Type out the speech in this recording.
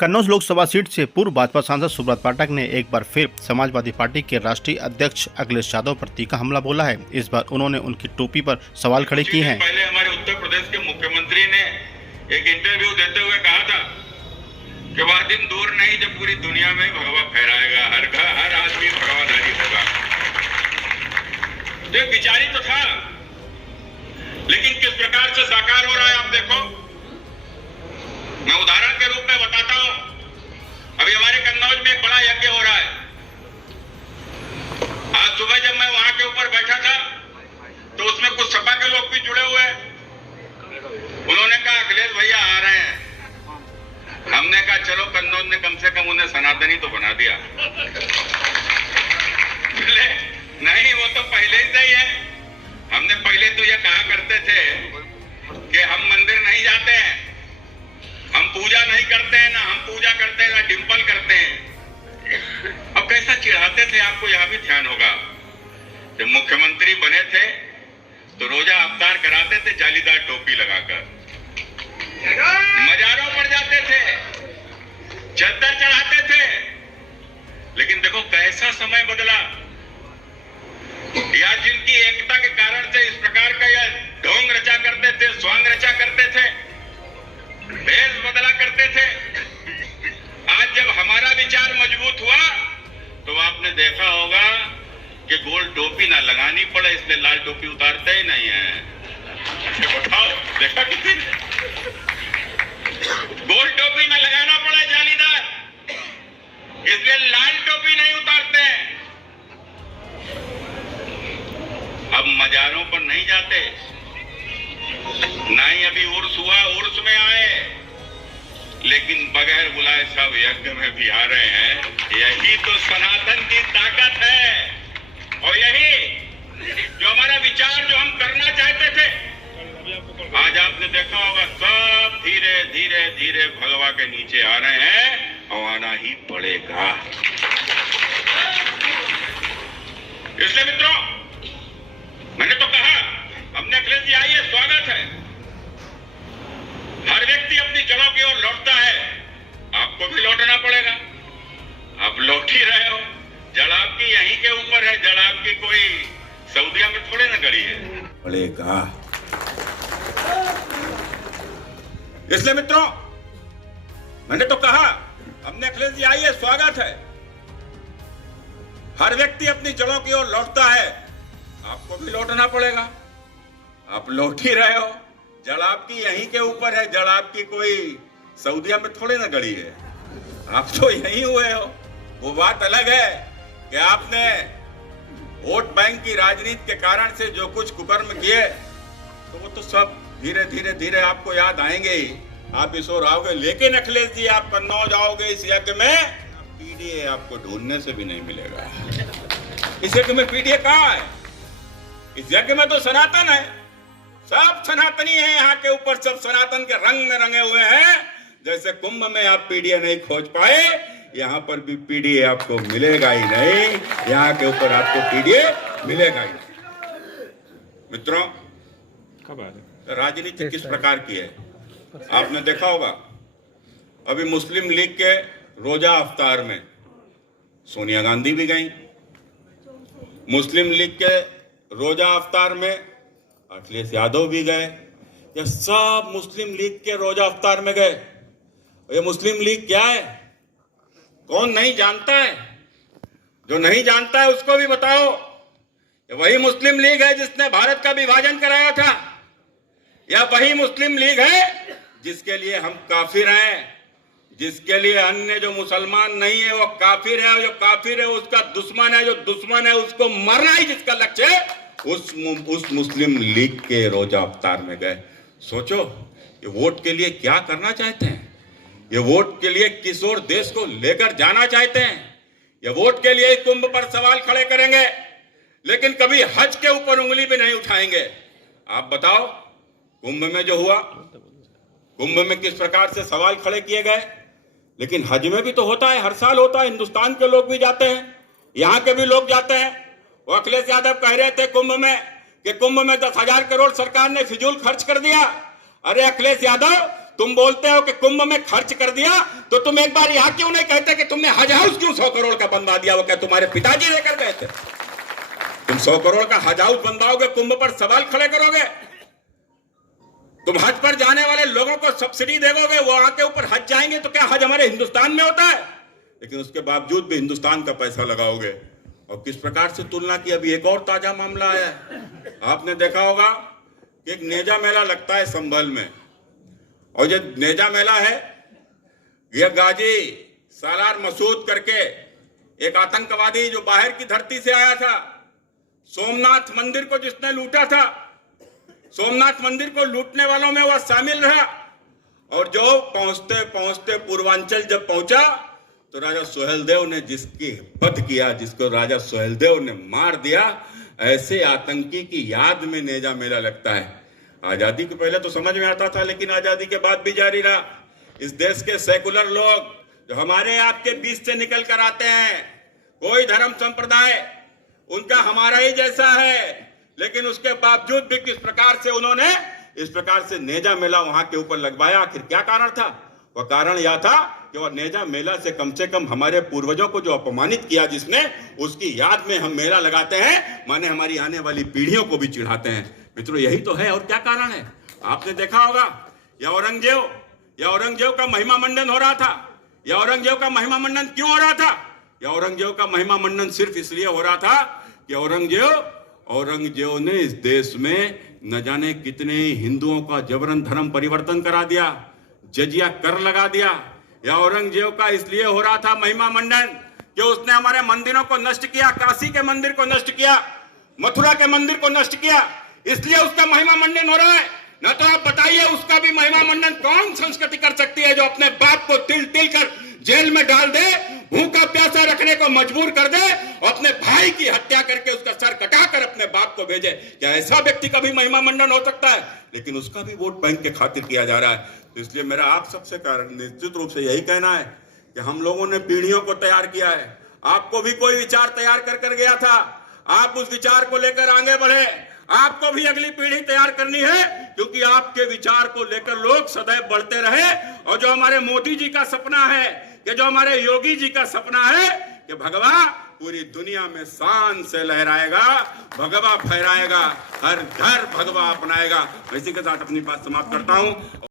Kannauj Lok Sabha seat से पूर्व भाजपा सांसद सुब्रत पाठक ने एक बार फिर समाजवादी पार्टी के राष्ट्रीय अध्यक्ष अखिलेश यादव पर तीखा हमला बोला है। इस बार उन्होंने उनकी टोपी पर सवाल खड़े किए हैं। पहले हमारे उत्तर प्रदेश के मुख्यमंत्री ने एक इंटरव्यू देते हुए कहा था कि वह दिन दूर नहीं जब पूरी दुनिया में भगवा फहराएगा, हर आदमी भगवाधारी होगा। तो विचारी तो था, लेकिन किस प्रकार से साकार हो रहा है आप देखो। मैं उदाहरण के रूप में बताता हूं, अभी हमारे कन्नौज में एक बड़ा यज्ञ हो रहा है। आज सुबह जब मैं वहां के ऊपर बैठा था तो उसमें कुछ सपा के लोग भी जुड़े हुए हैं। उन्होंने कहा अखिलेश भैया आ रहे हैं। हमने कहा चलो, कन्नौज ने कम से कम उन्हें सनातनी तो बना दिया। नहीं, वो तो पहले ही सही है। हमने पहले तो ये कहा करते थे कि हम मंदिर नहीं जाते हैं, हम पूजा नहीं करते हैं, ना हम पूजा करते हैं ना डिंपल करते हैं। अब कैसा चिढ़ाते थे, आपको यह भी ध्यान होगा। जब मुख्यमंत्री बने थे तो रोजा अवतार कराते थे जालीदार टोपी लगाकर, मजारों पर जाते थे, चद्दर चढ़ाते थे। लेकिन देखो कैसा समय बदला। या जिनकी एकता के कारण से इस प्रकार का यह ढोंग रचा करते थे, स्वांग रचा करते थे, भेष बदला करते थे, आज जब हमारा विचार मजबूत हुआ तो आपने देखा होगा कि गोल टोपी ना लगानी पड़े, इसलिए लाल टोपी उतारते ही नहीं है। उठाओ, देखा किसी ने? गोल टोपी ना लगाना पड़े जालीदार, इसलिए लाल टोपी नहीं उतारते हैं। अब मजारों पर नहीं जाते, ना ही अभी उर्स हुआ, उर्स में आए, लेकिन बगैर बुलाए सब यज्ञ में भी आ रहे हैं। यही तो सनातन की ताकत है, और यही जो हमारा विचार जो हम करना चाहते थे, आज आपने देखा होगा सब धीरे धीरे धीरे भगवा के नीचे आ रहे हैं, और आना ही पड़ेगा। इसलिए मित्रों, मैंने तो कहा, हमने अखिलेश जी आइए, स्वागत है। हर व्यक्ति अपनी जड़ों की ओर लौटता है, आपको भी लौटना पड़ेगा। आप लौट ही रहे हो, जड़ आपकी यहीं के ऊपर है, जड़ आपकी कोई सऊदिया में थोड़े ना गड़ी है, पड़ेगा। इसलिए मित्रों, मैंने तो कहा, हमने अखिलेश जी आइए, स्वागत है। हर व्यक्ति अपनी जड़ों की ओर लौटता है, आपको भी लौटना पड़ेगा। आप लौट ही रहे हो, जड़ आपकी यहीं के ऊपर है, जड़ आपकी कोई सऊदिया में थोड़े ना गड़ी है, आप तो यहीं हुए हो। वो बात अलग है कि आपने वोट बैंक की राजनीति के कारण से जो कुछ कुकर्म किए, तो वो तो सब धीरे धीरे धीरे आपको याद आएंगे ही, आप इस ओर आओगे। लेकिन अखिलेश जी, आप कन्नौज आओगे इस यज्ञ में, पीडीए आपको ढूंढने से भी नहीं मिलेगा। इस यज्ञ में पीडीए कहाँ है? इस यज्ञ में तो सनातन है, सब सनातनी है। यहाँ के ऊपर सब सनातन के रंग में रंगे हुए हैं। जैसे कुंभ में आप पीडीए नहीं खोज पाए, यहाँ पर भी पीडीए आपको मिलेगा ही नहीं। यहाँ के ऊपर आपको पीडीए मिलेगा ही नहीं। मित्रों, राजनीति किस प्रकार की है आपने देखा होगा। अभी मुस्लिम लीग के रोजा अफ्तार में सोनिया गांधी भी गई, मुस्लिम लीग के रोजा अफ्तार में अखिलेश यादव भी गए। ये सब मुस्लिम लीग के रोजा अफ्तार में गए। ये मुस्लिम लीग क्या है? कौन नहीं जानता है? जो नहीं जानता है उसको भी बताओ। ये वही मुस्लिम लीग है जिसने भारत का विभाजन कराया था, या वही मुस्लिम लीग है जिसके लिए हम काफिर हैं, जिसके लिए अन्य जो मुसलमान नहीं है वो काफिर है, और जो काफिर है उसका दुश्मन है, जो दुश्मन है उसको मरना ही जिसका लक्ष्य है, उस मुस्लिम लीग के रोजा अफ्तार में गए। सोचो, ये वोट के लिए क्या करना चाहते हैं, ये वोट के लिए किस ओर देश को लेकर जाना चाहते हैं, ये वोट के लिए कुंभ पर सवाल खड़े करेंगे, लेकिन कभी हज के ऊपर उंगली भी नहीं उठाएंगे। आप बताओ, कुंभ में जो हुआ, कुंभ में किस प्रकार से सवाल खड़े किए गए, लेकिन हज में भी तो होता है, हर साल होता है। हिंदुस्तान के लोग भी जाते हैं, यहाँ के भी लोग जाते हैं। वो अखिलेश यादव कह रहे थे कुंभ में कि कुंभ में 10,000 करोड़ सरकार ने फिजूल खर्च कर दिया। अरे अखिलेश यादव, तुम बोलते हो कि कुंभ में खर्च कर दिया, तो तुम एक बार यहां क्यों नहीं कहते कि तुमने हज हाउस क्यों 100 करोड़ का बनवा दिया? वो क्या तुम्हारे पिताजी लेकर गए थे? तुम 100 करोड़ का हज हाउस बनवाओगे, कुंभ पर सवाल खड़े करोगे? तुम हज पर जाने वाले लोगों को सब्सिडी देवोगे, वो आके ऊपर हज जाएंगे, तो क्या हज हमारे हिंदुस्तान में होता है? लेकिन उसके बावजूद भी हिंदुस्तान का पैसा लगाओगे। और किस प्रकार से तुलना की, अभी एक और ताजा मामला आया है। आपने देखा होगा कि एक नेजा मेला लगता है संभल में, और जो नेजा मेला है यह गाजी सालार मसूद करके एक आतंकवादी जो बाहर की धरती से आया था, सोमनाथ मंदिर को जिसने लूटा था, सोमनाथ मंदिर को लूटने वालों में वह शामिल रहा। और जो पहुंचते पहुंचते पूर्वांचल जब पहुंचा, तो राजा सोहेलदेव ने जिसकी वध किया, जिसको राजा सोहेलदेव ने मार दिया, ऐसे आतंकी की याद में नेजा मेला लगता है। आजादी के पहले तो समझ में आता था, लेकिन आजादी के बाद भी जारी रहा। इस देश के सेकुलर लोग जो हमारे आपके बीच से निकल कर आते हैं, कोई धर्म संप्रदाय उनका हमारा ही जैसा है, लेकिन उसके बावजूद भी किस प्रकार से उन्होंने इस प्रकार से नेजा मेला वहां के ऊपर लगवाया। आखिर क्या कारण था? वह कारण यह था कि वह नेजा मेला से कम हमारे पूर्वजों को जो अपमानित किया जिसने, उसकी याद में हम मेला लगाते हैं, माने हमारी आने वाली पीढ़ियों को भी चिढ़ाते हैं। मित्रों, यही तो है, और क्या कारण है? आपने देखा होगा यह औरंगजेब का महिमा मंडन हो रहा था। यह औरंगजेब का महिमा मंडन क्यों हो रहा था? यह औरंगजेब का महिमा मंडन सिर्फ इसलिए हो रहा था कि औरंगजेब ने इस देश में न जाने कितने हिंदुओं का जबरन धर्म परिवर्तन करा दिया, जजिया कर लगा दिया। यह औरंगजेब का इसलिए हो रहा था महिमा मंडन कि उसने हमारे मंदिरों को नष्ट किया, काशी के मंदिर को नष्ट किया, मथुरा के मंदिर को नष्ट किया, इसलिए उसका महिमा मंडन हो रहा है। न तो आप बताइए उसका भी महिमा मंडन कौन संस्कृति कर सकती है जो अपने बाप को तिल तिल कर जेल में डाल दे, भूखा प्यासा रखने को मजबूर कर दे, और अपने भाई की हत्या करके उसका सर कटाकर अपने बाप को भेजे? क्या ऐसा व्यक्ति का भी महिमा मंडन हो सकता है? लेकिन उसका भी वोट बैंक के खातिर किया जा रहा है। तो इसलिए मेरा आप सबसे निश्चित रूप से यही कहना है कि हम लोगों ने पीढ़ियों को तैयार किया है। आपको भी कोई विचार तैयार कर गया था, आप उस विचार को लेकर आगे बढ़े। आपको भी अगली पीढ़ी तैयार करनी है, क्योंकि आपके विचार को लेकर लोग सदैव बढ़ते रहे। और जो हमारे मोदी जी का सपना है, कि जो हमारे योगी जी का सपना है कि भगवा पूरी दुनिया में शान से लहराएगा, भगवा फहराएगा, हर घर भगवा अपनाएगा। इसी के साथ अपनी बात समाप्त करता हूं।